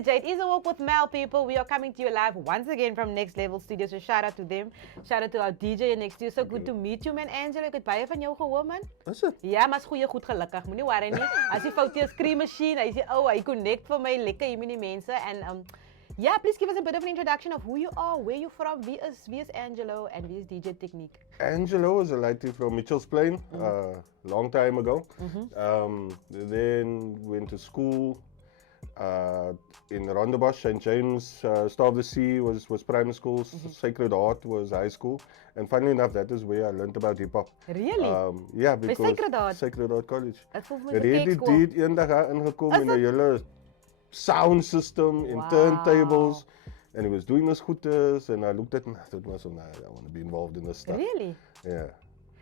Lekker Jade is a walk with Mel, people. We are coming to you live once again from Next Level Studios. So shout out to them. Shout out to our DJ next to you. So good to meet you, man. Angelo, ek het baie van jou gehoor, man. Is it? Ja, maar is goeie, goed gelukkig. Moenie worry nie. As jy fout is, screen machine. Hy sê, oh, hy connect vir my lekker hier met die mense. And yeah, please give us a bit of an introduction of who you are, where you're from, wie is Angelo, and wie is DJ Tekneek. Angelo is a lady from Mitchell's Plain, long time ago. Then went to school in Rondebosch, St. James, Star of the Sea was primary school, Sacred Heart was high school. And funnily enough, that is where I learned about hip-hop. Really? Yeah, because Sacred Heart College. Ek voel vir my die eendag daar ingekom in 'n hele sound system, in turntables, and he was doing this gooders, and I looked at him and I thought to myself, I want to be involved in this stuff. Really? Yeah.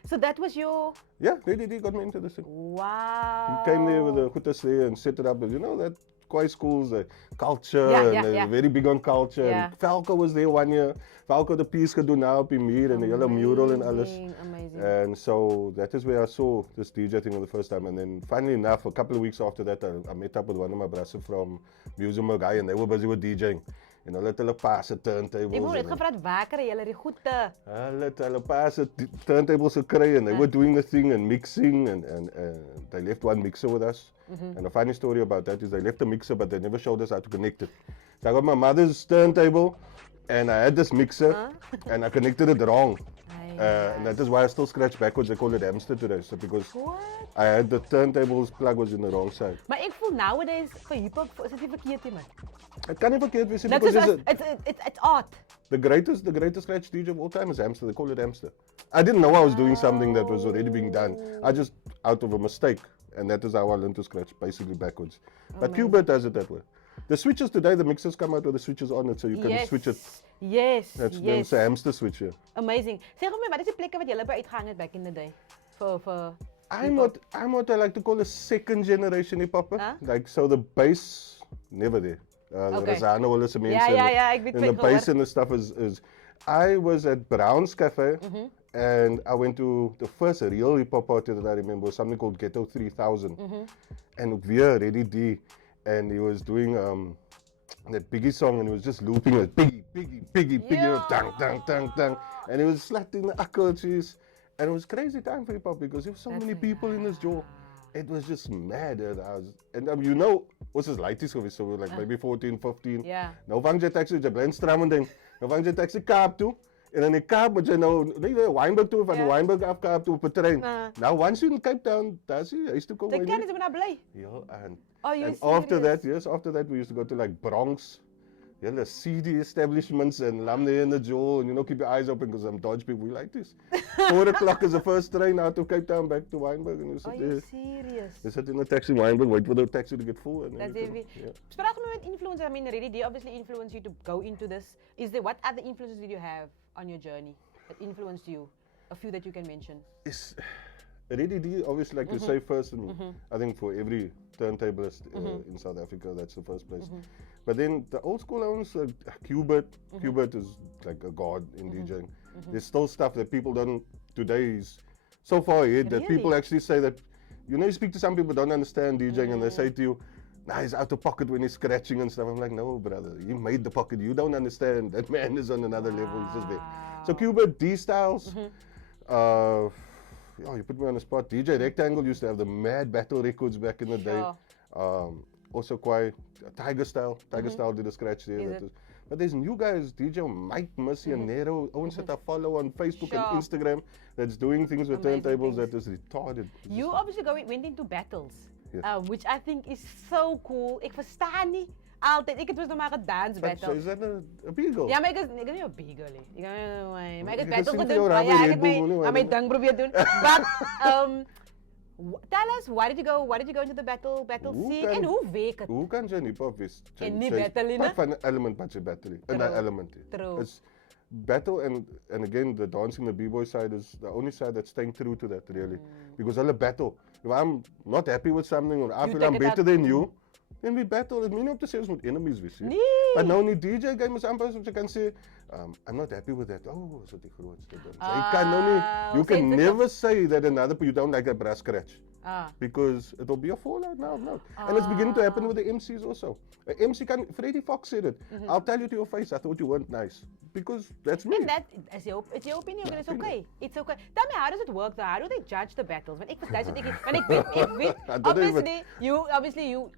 So that was your... Yeah, they got me into this thing. Wow. He came there with the gooders there and set it up, but you know that Kwai schools, the culture, and they're very big on culture. Yeah. And Falco was there 1 year. Falco the piece gedoen nou op die muur en die hele mural en alles. Amazing. And so that is where I saw this DJ thing for the first time. And then finally enough, a couple of weeks after that, I met up with one of my brothers from Museum guy, and they were busy with DJing. En hulle het hulle paase turntables. Ek het gevra waar kry julle die goede? Hulle het hulle paase turntables gekry, and they were doing the thing and mixing, and they left one mixer with us. And a funny story about that is they left the mixer, but they never showed us how to connect it. So I got my mother's turntable, and I had this mixer, and I connected it wrong. And that is why I still scratch backwards. They call it hamster today, so because I had the turntables plug was in the wrong side. Maar ek voel nowadays vir hip-hop is dit nie verkeerd nie, man. It kan nie verkeerd wees nie, Because because it's art. the greatest scratch DJ of all time is hamster. They call it hamster. I didn't know I was doing something that was already being done. I just out of a mistake, and that is how I learned to scratch, basically backwards. But Qbert does it that way. The switches today, the mixers come out with the switches on it, so you can switch it. Yes. That's a hamster switch, yeah. Amazing. Zeg op my, wat is die plekke wat julle by uitgehang het back in the day? I'm what I like to call a second generation hip-hopper. Like, so the bass, never there. The Razano was a ek and the bass and the stuff is I was at Brown's Cafe, and I went to the first real hip-hop party that I remember, was something called Ghetto 3000. And we're Reddy D, and he was doing that Biggie song, and he was just looping it, Biggie, dang, dang, dang, dang. And he was slapping the accords, and it was crazy time for hip-hop because there were so many people in this jaw. It was just mad. And you know, ons is laities geweest, so we were like maybe 14, 15. Yeah. Nou vang jy taxi, jy bly in Stramending. Nou vang jy taxi Kaap toe. En in die Kaap moet jy nou, Wynberg toe, van Wynberg af Kaap toe op 'n trein. Now once you in Cape Town, daar's jy huis toe kom. Jy kan nie so bly. Ja, and after that we used to go to like Bronx, CD establishments and Lamne in the jaw, and keep your eyes open because I'm Dodge people. We like this. 4 o'clock is the first train out of Cape Town back to Wynberg, and you sit there. Are you serious? You sit in the taxi in Wynberg, wait for the taxi to get full. And that's heavy. Praat me met influence. I mean, Reddy D obviously influenced you to go into this. What other influences did you have on your journey that influenced you? A few that you can mention. Reddy D, obviously, like you say first, and I think for every turntablist in South Africa, that's the first place. But then the old school ones, Qbert. Qbert is like a god in DJing. There's still stuff that people don't, today is so far ahead that people actually say that, you speak to some people who don't understand DJing and they say to you, nah, he's out of pocket when he's scratching and stuff. I'm like, no, brother, you made the pocket. You don't understand. That man is on another level. He's just there. So Qbert, D-Styles, you put me on the spot. DJ Rectangle used to have the mad battle records back in the day. Also quite Tiger Style. Tiger Style did a scratch there. But there's new guys, DJ Mike, Mercy and Nero, owns that I follow on Facebook and Instagram, that's doing things with turntables that is retarded. You obviously went into battles, which I think is so cool. Ik verstaan niet altijd. Ik het was nog maar een dance battle. So is that a beagle? Ja, maar ik is niet een beagle. Maar ik heb battle gedaan. Ja, ik heb mijn dang probeer doen. But tell us, why did you go into the battle scene en hoe werkt het? Hoe kan jy nie pop wees? En nie battle nie. Wat van 'n element wat jy battle? In 'n element. True. It's battle and again the dancing, the b-boy side is the only side that's staying true to that really. Because hulle battle. If I'm not happy with something or I feel I'm better than you, then we battle. It mean op te sê ons moet enemies wees. Nee. But nou in die DJ game is amper so jy kan sê I'm not happy with that. Is dit die grootste ding. You can never say that you don't like that brass scratch. Because it'll be a fallout now. No. And it's beginning to happen with the MCs also. MC Freddie Fox said it. I'll tell you to your face, I thought you weren't nice. Because that's me. And that is it's your opinion, and it's okay. It's okay. Tell me, how does it work though? How do they judge the battles? When obviously you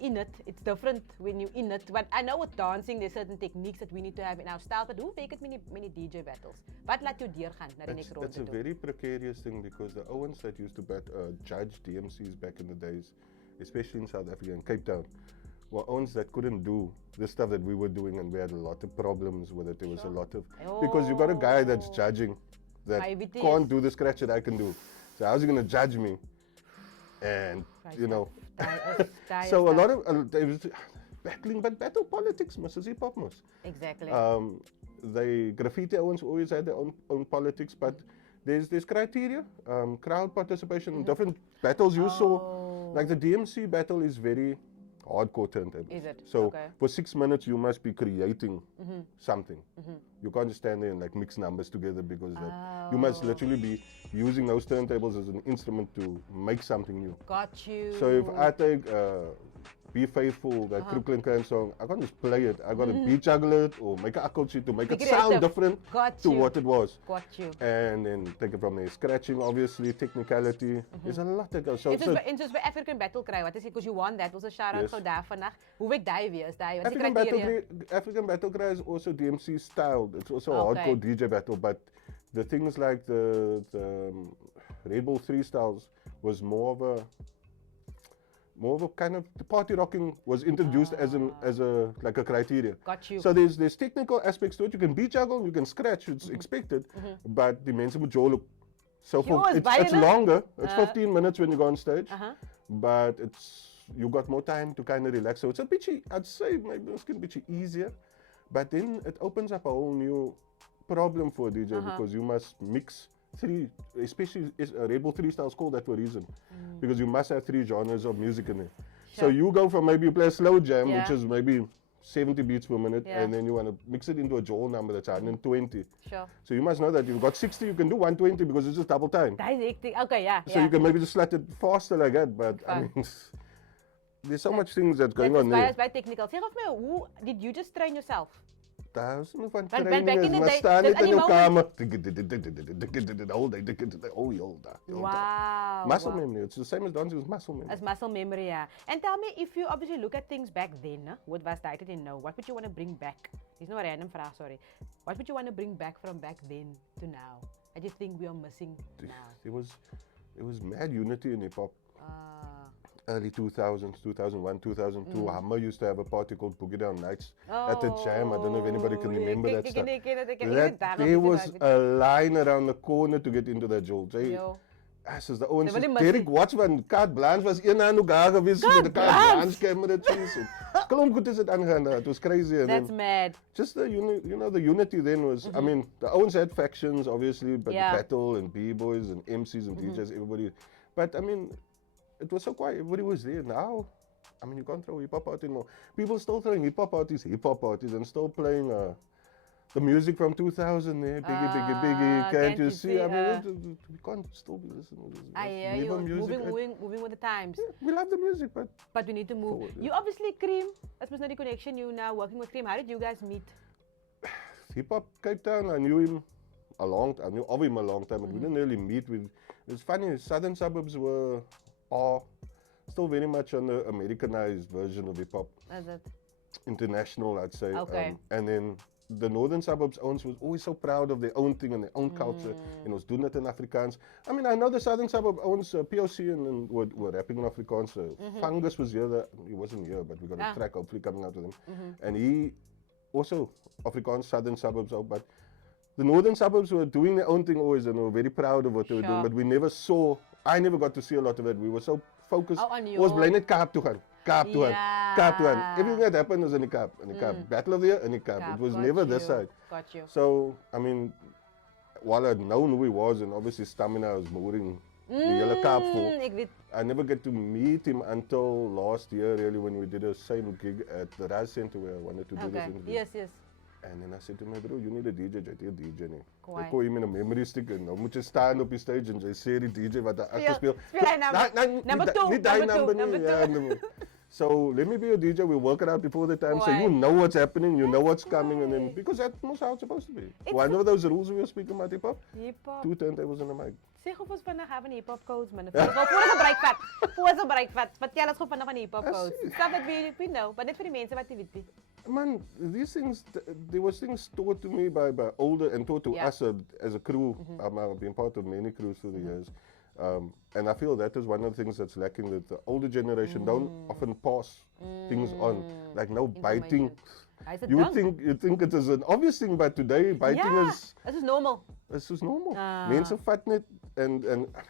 in it, it's different when you in it. But I know with dancing there's certain techniques that we need to have in our style. But hoe werk het met die DJ battles? Wat laat jou deurgaan na die next ronde? It's a very precarious thing because the Owens that used to judge DMCs back in the days, especially in South Africa and Cape Town, were Owens that couldn't do the stuff that we were doing, and we had a lot of problems with it. There was a lot of because you got a guy that's judging that can't do the scratch that I can do. So how's he gonna judge me? And so a lot of it was battling, but battle politics, Mrs. Hip Hop must. Exactly. They graffiti Owens always had their own politics, but there's criteria, crowd participation in different battles. You saw, like the DMC battle is very hardcore turntable. Is it? So for 6 minutes you must be creating something. You can't just stand there and like mix numbers together because you must literally be using those turntables as an instrument to make something new. Got you. So if I take Be Faithful, that Crooklyn Can song, I can't just play it. I got to beat juggle it or make an akkoordjie to make it sound different to what it was. Got you. And then take it from there. Scratching, obviously, technicality. There's a lot that goes. So soos by African Battle Cry, wat is dit? Because you won that, was a shout-out gou daar vandag. Hoe weet jy wie is daai? Wat is die criteria? African Battle Cry is also DMC style. It's also a hardcore DJ battle, but the things like the Red Bull 3 styles was more of a kind of, the party rocking was introduced as a like a criteria. Got you. So there's technical aspects to it. You can beat juggle, you can scratch, it's expected, but the mense moet jou look. So it's longer. It's 15 minutes when you go on stage, but you got more time to kind of relax. So it's a bit, I'd say maybe it's a bit easier, but then it opens up a whole new problem for a DJ because you must mix three, especially Red Bull 3 styles called that for a reason, because you must have 3 genres of music in there. Sure. So you go from maybe you play a slow jam, which is maybe 70 beats per minute, and then you want to mix it into a jaw number that's 120. Sure. So you must know that you've got 60, you can do 120 because it's just double time. Okay, yeah. So you can maybe just let it faster like that, but I mean, there's so much things that's going on there. It's very technical. Zeg of me, hoe did you just train yourself? Duizenden van Back in trainers, the maar day, staan niet in any uw kamer. Wow. Muscle memory, it's the same as dancing, it's muscle memory. It's muscle memory, yeah. And tell me, if you obviously look at things back then, what was that I didn't know, what would you want to bring back? It's not a random vraag, sorry. What would you want to bring back from back then to now? I just think we are missing now. It was mad unity in hip hop. Early 2000s, 2001, 2002, Hammer used to have a party called Boogie Down Nights at the Jam. I don't know if anybody can remember that stuff. There was a line around the corner to get into that jolt. Soos the ouens, Derek Watchman, Carte Blanche was een aan elkaar geweest met de Carte Blanche camera's. Klomp goed is het aangegaan. It was crazy. And that's mad. Just the the unity then was, I mean, the ouens had factions obviously, but battle and B-boys and MCs and DJs, everybody. But I mean, it was so quiet, everybody was there. Now, I mean, you can't throw hip hop out anymore. People still throwing hip hop parties, and still playing the music from 2000 there, Biggie, can't you see? I mean, we can't still be listening to this. I hear you, moving with the times. Yeah, we love the music, but we need to move. Forward, you obviously, Cream, that was not the connection, you now working with Cream. How did you guys meet? Hip Hop Cape Town, I knew him of him a long time, but we didn't really meet. It's funny, southern suburbs are still very much on the Americanized version of hip hop. International, I'd say. Okay. And then the northern suburbs was always so proud of their own thing and their own culture, and was doing it in Afrikaans. I mean, I know the southern suburb owns POC and were rapping in Afrikaans. Fungus was here, he wasn't here, but we got a track hopefully coming out with him. And he also Afrikaans southern suburbs out, but the northern suburbs were doing their own thing always, and were very proud of what they were doing, but we never saw. I never got to see a lot of it. We were so focused. Was bly net Kaap toe gaan. Kaap toe gaan. Everything that happened was in the Kaap. Battle of the Year in the Kaap. It was never this side. Got you. So, I mean, while I'd known who he was, and obviously Stamina was moving the hele Kaap for, I never get to meet him until last year, really, when we did a same gig at the Raz Center where I wanted to do this interview. Yes. And then I said to my bro, you need a DJ, jy het nie 'n DJ nie. Kwaai. Ek gooi hom in 'n memory stick en nou moet jy staan op die stage en jy sê die DJ wat hy speel. Speel hy number. Number two, nie daai number two, number nie. number Ja, two. number. So let me be a DJ. We'll work it out before the time, so Why? you know what's happening, you know what's coming, and then because that's most how it's supposed to be. One of those rules we were speaking about hip hop. Hip-hop. 2 turntables in the mic. Sê gou vir ons vinnig van hip-hop codes man. Voor ons break vat. Voor ons break vat. Vertel ons gou vinnig van hip-hop codes. Stuff that we know, but net vir die mense wat nie weet nie. Man, these things, there was things taught to me by older and taught to us as a crew. I've been part of many crews through the years. And I feel that is one of the things that's lacking, that the older generation don't often pass things on. Like no biting. You think it is an obvious thing, but today biting is... This is normal. This is normal. Mense vat net and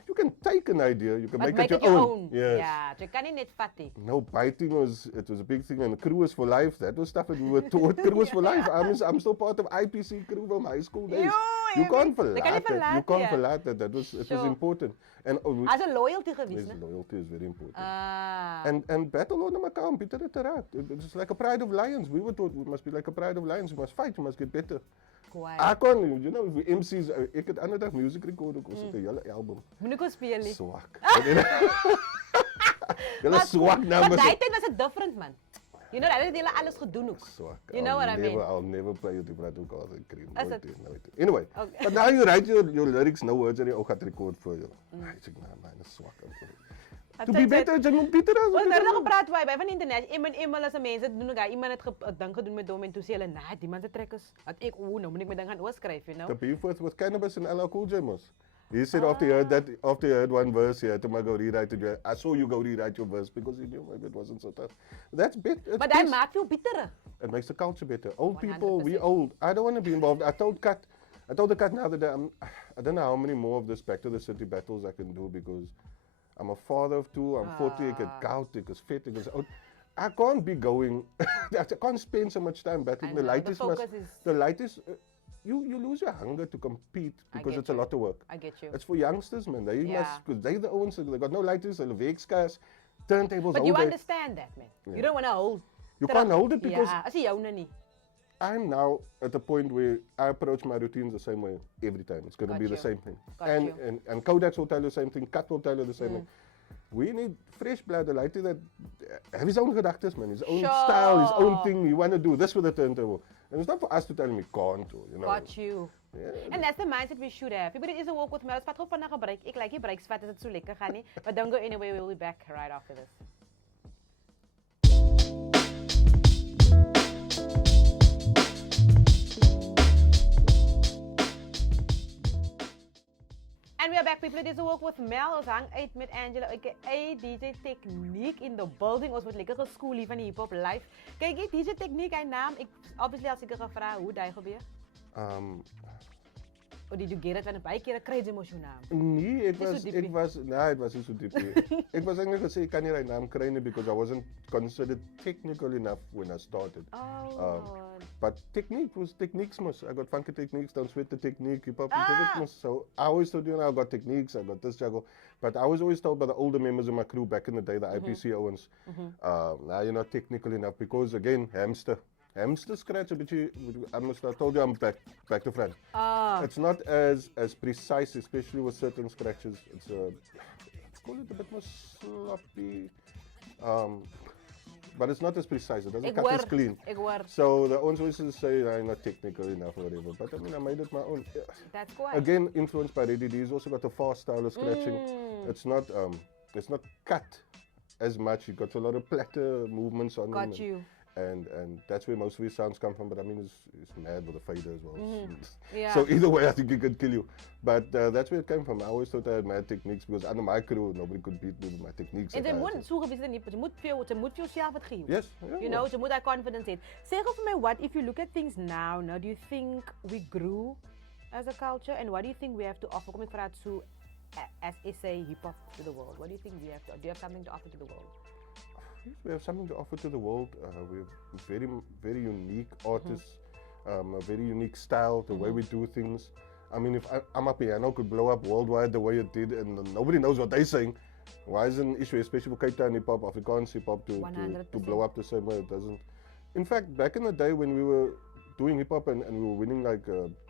you can take an idea, you can But make it your own. Yes. Ja, jy kan nie net vat nie. No, biting was a big thing, and crew is for life. That was stuff that we were taught. Crew is for life. I'm still part of IPC crew from high school days. You can't forget that. You can't forget that. It was important. And as a loyalty gewees, yes, loyalty is very important. Ah. And battle on elkaar, beter te raak. It's like a pride of lions. We were taught we must be like a pride of lions. We must fight. We must get better. I can't, you know, if we MC's, ek het ander dag music record ook, ons het 'n hele album. Moenie kon speel nie. Swak. Julle swak nou maar daai tyd was it different man. You know, hulle het hulle alles gedoen ook. Swak. You know what I mean? I'll never play you the Prato cause and cream. Is it? Anyway, Okay. but now you write your lyrics, no words, and you ook gaat record for you. I think, nah, man, is swak. To be better, jy moet beter as. Ons het nou gepraat by van internet. Iemand as 'n mens het doen ook, iemand het ding gedoen met hom en toe sê hulle, "Nee, die man se trek is." Dat ek, nou moet ek my ding gaan oorskryf, you know. The beef with Cannabis and LL Cool J mos. He said after he heard one verse, he had to go rewrite it. I saw you go rewrite your verse because he knew maybe it wasn't so tough. That's better. Maar dat maakt veel bitterer. It makes the culture better. Old people, 100%. we old. I don't want to be involved. I told the cat now that I don't know how many more of this back to the city battles I can do because I'm a father of 2. I'm 40. I get gout. I get fit. I get old. I can't be going. I can't spend so much time battling. The lightest. You lose your hunger to compete because it's a lot of work. I get you. It's for youngsters, man. They must, because they're the ones. They got no lighters. They're weak scarce. Turntables. But you understand that, man. Yeah. You don't want to hold. You can't hold it because. Ja, as jy joune nie. I'm now at the point where I approach my routines the same way every time. It's going to be the same thing. And Kodaks will tell you the same thing. Kat will tell you the same thing. We need fresh blood, a lighter that have his own gedagtes, man, his own style, his own thing. You want to do this with the turntable. And it's not for us to tell him he can't, you know. Got you. Yeah. And that's the mindset we should have. People, it is a walk with Mel. Vat gou vinnig 'n break. Ek like die breaks vat as dit so lekker gaan nie. But don't go anywhere. We'll be back right after this. And we are back, people. It is a walk with Mel. Ons hang uit met Angelo, aka DJ Tekneek in the building. Ons moet lekker geskool hier van die hip-hop live. Kyk, DJ Tekneek, hy naam. Ek obviously as ek gevra hoe daai gebeur. Or did you get it? Want baie kere kry jy mos jou naam. Nee, it was nie so diep nie. Ek was eintlik gesê ek kan nie daai naam kry nie because I wasn't considered technical enough when I started. But technique was techniques mos. I got funky techniques, don't sweat the technique, hip hop techniques. So I always told you, I got techniques, I got this juggle. But I was always told by the older members of my crew back in the day, the IPC owens, now you're not technical enough because again, hamster scratch, I told you I'm back to front. It's not as precise, especially with certain scratches. It's call it a bit more sloppy. But it's not as precise. It doesn't cut as clean. So the ones always say I'm not technical enough or whatever. But I mean, I made it my own. That's cool. Again, influenced by Reddy D. He's also got a fast style of scratching. It's not cut as much. He got a lot of platter movements on him. Got you. And that's where most of his sounds come from. But I mean, it's mad with a fader as well. Yeah. So either way, I think he could kill you. But that's where it came from. I always thought I had mad techniques because under my crew, nobody could beat me with my techniques. En jy moet so gewys nie, jy moet vir jouself dit gee. Yes. Yeah, you know, jy moet daai confidence hê. Sê gou vir my, what if you look at things now, do you think we grew as a culture and what do you think we have to offer? Kom ek vra dit so as SA hip hop to the world. What do you think we have to, do you have something to offer to the world? We have something to offer to the world. We're very, very unique artists, a very unique style, the way we do things. I mean, if Amapiano could blow up worldwide the way it did and nobody knows what they're saying, why is it an issue, especially for Cape Town hip hop, Afrikaans hip hop, to blow up the same way it doesn't? In fact, back in the day when we were doing hip hop and we were winning like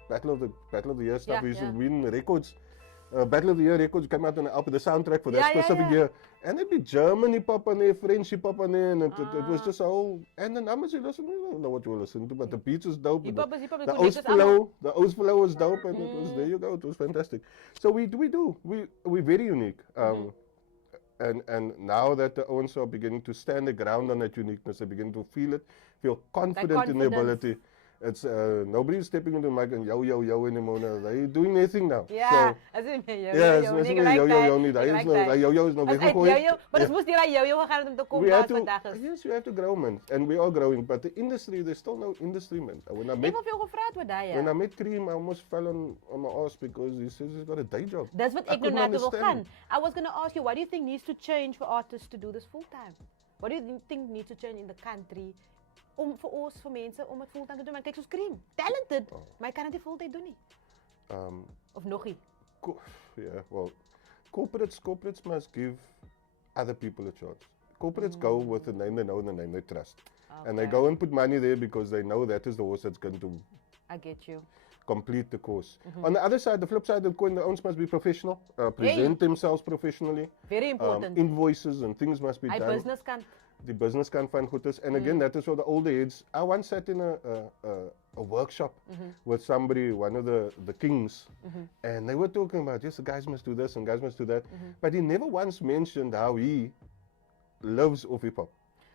Battle of the Year stuff. Yeah, We used to yeah. win records. Battle of the Year records came out on the album, the soundtrack for that Yeah, yeah, specific yeah. year. And it'd be German hip hop on there, French hip hop on there, and it was just a whole. And the numbers you listen to, you don't know what you will listen to, but the beats was dope. Hip hop is hip hop. The O's flow was dope, and it was there you go. It was fantastic. So we're very unique. And now that the Owens are beginning to stand the ground on that uniqueness, they begin to feel confident in their ability. It's nobody's stepping into the mic and yo anymore. They're doing their thing now. Ja, So, as in ja, yo-yo, is nigga like that. nie. Nigga like that. Yo-yo is nou As uit weggegooid. yo-yo, maar het moest die yo-yo gegaan om te kom We waar have het vandaag to, is. yes, you have to grow, man. And we are growing, but the industry, there's still no industry, man. When I Ek met, wil vir jou gevra het wat daai when ja. I met Cream, I almost fell on my ass because he says he's got a day job. Dis wat I ek nou couldn't na toe wil gaan. understand. I was going to ask you, what do you think needs to change for artists to do this full time? What do you think needs to change in the country om vir ons, vir mense, om het fulltime te doen? Want kyk, soos Cream, talented, maar hy kan het nie fulltime doen nie. Of nog nie. Yeah, well, corporates must give other people a chance. Corporates go with the name they know and the name they trust. And they Okay. go and put money there because they know that is the horse that's going to I get you. complete the course. On the other side, the flip side of the coin, the owners must be professional, present themselves professionally. Very important. Invoices and things must be Hy done. business kan. The business can find gooders. And again, that is for the older heads. I once sat in a workshop with somebody, one of the kings, and they were talking about, yes, the guys must do this and guys must do that. But he never once mentioned how he lives off hip hop.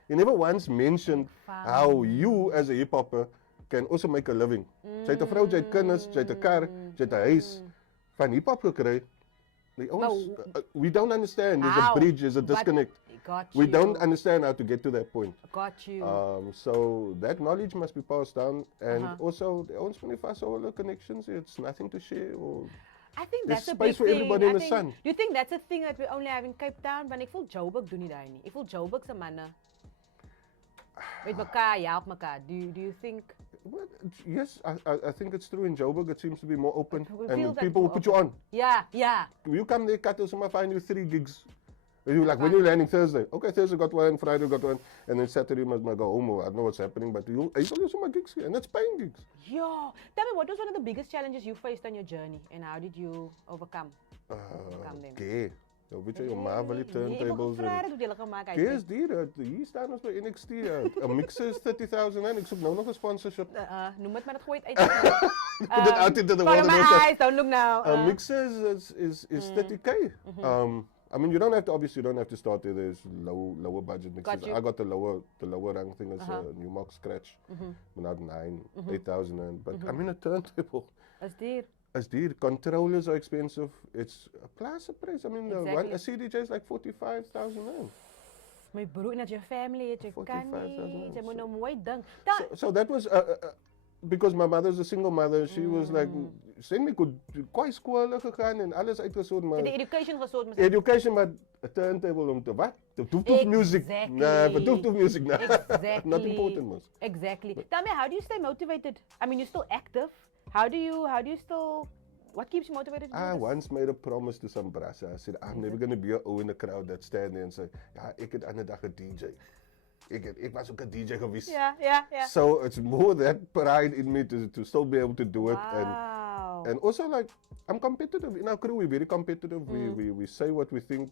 He never once mentioned how you, as a hip hopper, can also make a living. Jy het 'n vrou, jy het kinders, jy het 'n kar, jy het 'n huis. Van hip hop gekry. We don't understand. There's a bridge, there's a disconnect. Got We you. don't understand how to get to that point. Got you. So that knowledge must be passed down, and also the ons van die vashoude connections. It's nothing to share. Or I think there's that's a space big for thing. everybody in the think, sun. Do you think that's a thing that we only have in Cape Town? Want ek voel Joburg doen nie daai nie. Ek voel Joburg se manne met mekaar help mekaar. Do you think? Well, yes, I think it's true. In Joburg, it seems to be more open, We feel and that people will more put you on. Yeah, yeah. You come there, cut us, find you 3 gigs. And you're like, when you're landing Thursday? Okay, Thursday got one, Friday got one, and then Saturday must go home. Or I don't know what's happening, but you also my gigs here, and that's paying gigs. Yeah. Tell me, what was one of the biggest challenges you faced on your journey, and how did you overcome them? Okay. Ja, weet jy, jou ma wil die turntables Nee, en... ek wil gemaak uit. Dis duur. Hier staan ons by NXT. 'n mixer is 30,000 en ek soek nou nog 'n sponsorship. Noem dit maar dit gooi het uit. Put it out into the world. Follow my eyes, don't look now. A mixer is 30K. I mean, you don't have to start there. There's lower budget mixers. I got the lower rank thing as a New Mark Scratch. Not 8,000 and but I mean a turntable. Is duur. As duur. Controllers are expensive. It's a plaza price. I mean, Exactly. a CDJ is like 45,000 rand. My broer en dat jy family het, jy kan nie. Jy moet nou mooi dink. So that was because my mother's a single mother. She was like, send me good, quite skole gegaan en alles uitgesoort, maar The education gesoort mos. education, maar a turntable om te wat? To doef music. Nah, but doef music nah. Exactly. Not important mos. Exactly. Tell me, how do you stay motivated? I mean, you're still active. How do you still, what keeps you motivated to do I this? once made a promise to some brassa. I said, I'm never going to be a O in the crowd that stand there and say, ja, ek het ander dag 'n DJ. Ek was ook 'n DJ gewees. Yeah. So it's more that pride in me to still be able to do it. Wow. And also, like, I'm competitive. In our crew, we're very competitive. We say what we think,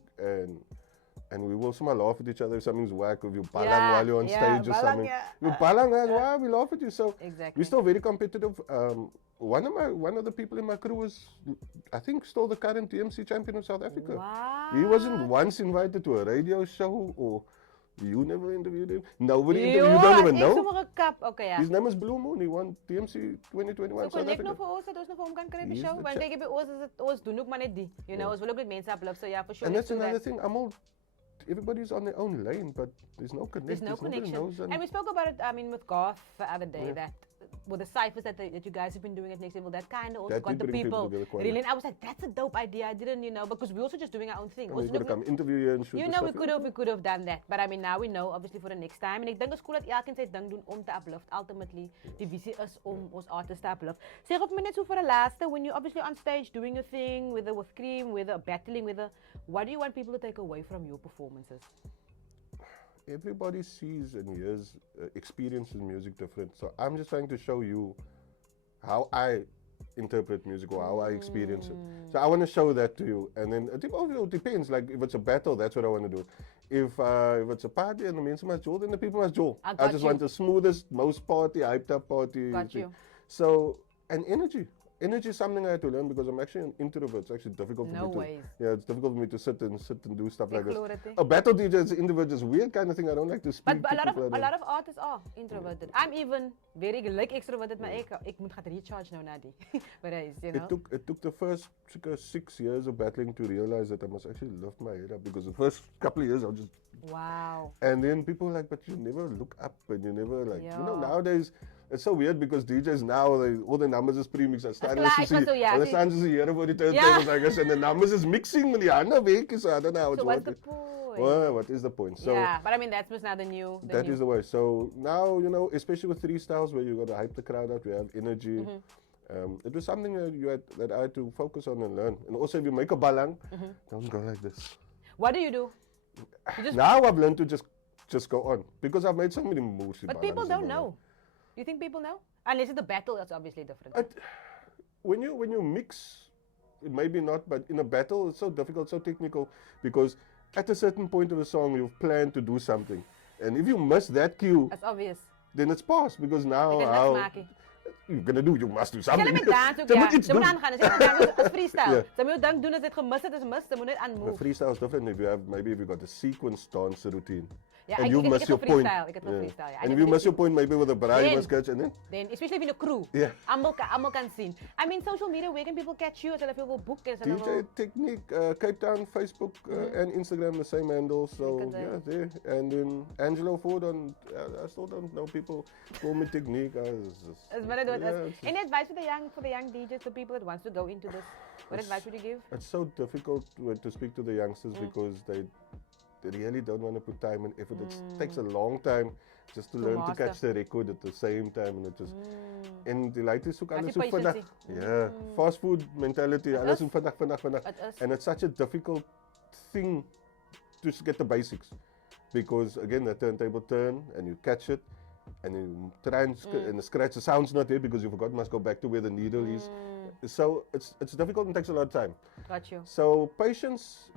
and we will somehow laugh at each other if something's whack, if you balang while you're on stage or something. You balang, why we laugh at you. So Exactly. we're still very competitive. One of the people in my crew is, I think, still the current TMC champion of South Africa. Wow. He wasn't once invited to a radio show, or you never interviewed him. Nobody interviewed. You don't even know. Sommige kap. Okay, ja. His name is Blue Moon. He won TMC 2021 So South connect Africa. nog vir ons dat ons nog vir hom kan kry by He's show. the Want ek by ons is dit ons doen ook maar net die. You know, ons wil ook net mense uplift. So yeah, for sure. And let's that's do another that. thing. Everybody's on their own lane, but there's no connection. There's no connection. Knows And we spoke about it, I mean, with Garth the other day, that with the ciphers that you guys have been doing at Next Level, that kind of also That got the did bring people people together quite a really. And I was like, that's a dope idea. I didn't, because we're also just doing our own thing. And we Also, could have come interview you and shoot you the know, stuff. we could have done that. But I mean, now we know, obviously, for the next time. En ek dink is cool dat elkeen sy ding doen om te uplift. Ultimately, die visie is om ons artists te uplift. Zeg op my net so vir 'n laaste, when you're obviously on stage doing your thing, whether with Cream, whether battling, what do you want people to take away from your performances? everybody sees and hears, experiences music different. So I'm just trying to show you how I interpret music or how I experience it. So I want to show that to you. And then it depends. Like if it's a battle, that's what I want to do. If it's a party and the men must jaw, then the people must jaw. I just want the smoothest, most party, hyped up party. Got you. So, and energy. Energy is something I had to learn because I'm actually an introvert. It's actually difficult for me to. Yeah, it's difficult for me to sit and do stuff like this. A battle DJ is an introvert, is weird kind of thing. I don't like to speak. But a lot of artists are introverted. I'm even very extroverted, maar ik moet gaan recharge nou na die. But you know. It took the first 6 years of battling to realize that I must actually lift my head up, because the first couple of years I was just. Wow. And then people were like, but you never look up and you never like, you know, nowadays. It's so weird because DJs now, all the numbers is pre-mixed. I started to see here for the turntables, I guess, and the numbers is mixing with the other week, so I don't know how it's working. So what's the point? Well, what is the point? So yeah, but I mean, that's now the new. That is the way. So now, you know, especially with three styles where you got to hype the crowd up, you have energy. It was something that I had to focus on and learn. And also, if you make a balang, don't go like this. What do you do? Now I've learned to just go on, because I've made so many moves. But people don't know. You think people know? Unless it's the battle, that's obviously different. When you mix, maybe not, but in a battle, it's so difficult, so technical, because at a certain point of the song, you've planned to do something. And if you miss that cue, that's obvious. Then it's past, because now you're going to do, you must do something. Jy moet dans ook, ja. Jy moet aangaan. As freestyle. Jy moet dan doen as dit gemis het, is mis. Jy moet net aan move. The freestyle is different if you got a sequence dance routine. Yeah, and you miss your point. Freestyle, and if you miss your point, maybe with a braai must catch, and then especially if in a crew. Yeah. Almal kan sien. I mean, social media, where can people catch you as hulle wil book? DJ Tekneek, Cape Town, Facebook, and Instagram, the same handle. So yeah, there. And then Angelo Ford on. I still don't know, people call me Tekneek. Any advice for the young DJs, for people that wants to go into this? What advice would you give? It's so difficult to speak to the youngsters because they really don't want to put time and effort. It takes a long time just to learn to catch the record at the same time, and it just and die late soek alles so vinnig. Yeah, fast food mentality, alles so vinnig. And it's such a difficult thing to get the basics, because again the turntable turn and you catch it and you try and the scratch, the sound's not there because you forgot, must go back to where the needle is. So it's difficult and takes a lot of time. Got you. So patience.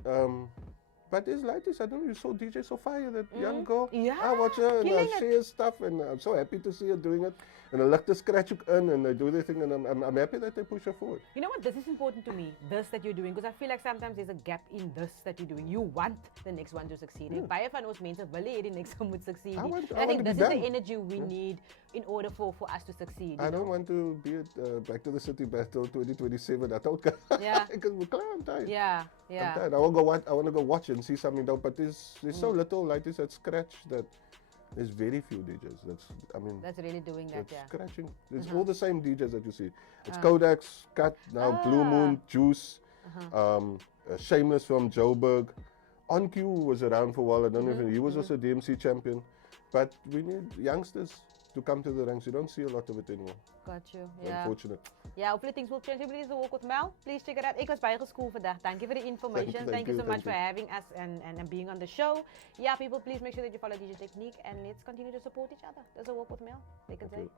But it's like this, I don't know, you saw DJ so fire, that young girl. Yeah, I watch her and I share stuff, and I'm so happy to see her doing it. And I let the scratch hook in and they do their thing, and I'm happy that they push her forward. You know what, this is important to me, this that you're doing, because I feel like sometimes there's a gap in this that you're doing. You want the next one to succeed. And baie van ons mense wil hê die next one moet succeed. I think this is the energy we need in order for us to succeed. I don't want to be at Back to the City Battle 2027. I thought, because I'm tired. Yeah. I'm tired. I want to go watch and see something down, but there's so little like this at scratch that there's very few DJs. That's really doing that. Scratching. It's all the same DJs that you see. It's Kodak's, Cut, now Blue Moon, Juice, Shameless from Joburg. On Q was around for a while. I don't know if he was also DMC champion. But we need youngsters to come to the ranks. You don't see a lot of it anymore. Got you. Yeah. Unfortunate. Yeah, hopefully things will change. Everybody is to walk with Mel. Please check it out. Ik was baie geskool vandag. Thank you for the information. Thank you so much for having us and being on the show. Yeah, people, please make sure that you follow DJ Tekneek, and let's continue to support each other. There's a walk with Mel. They can say.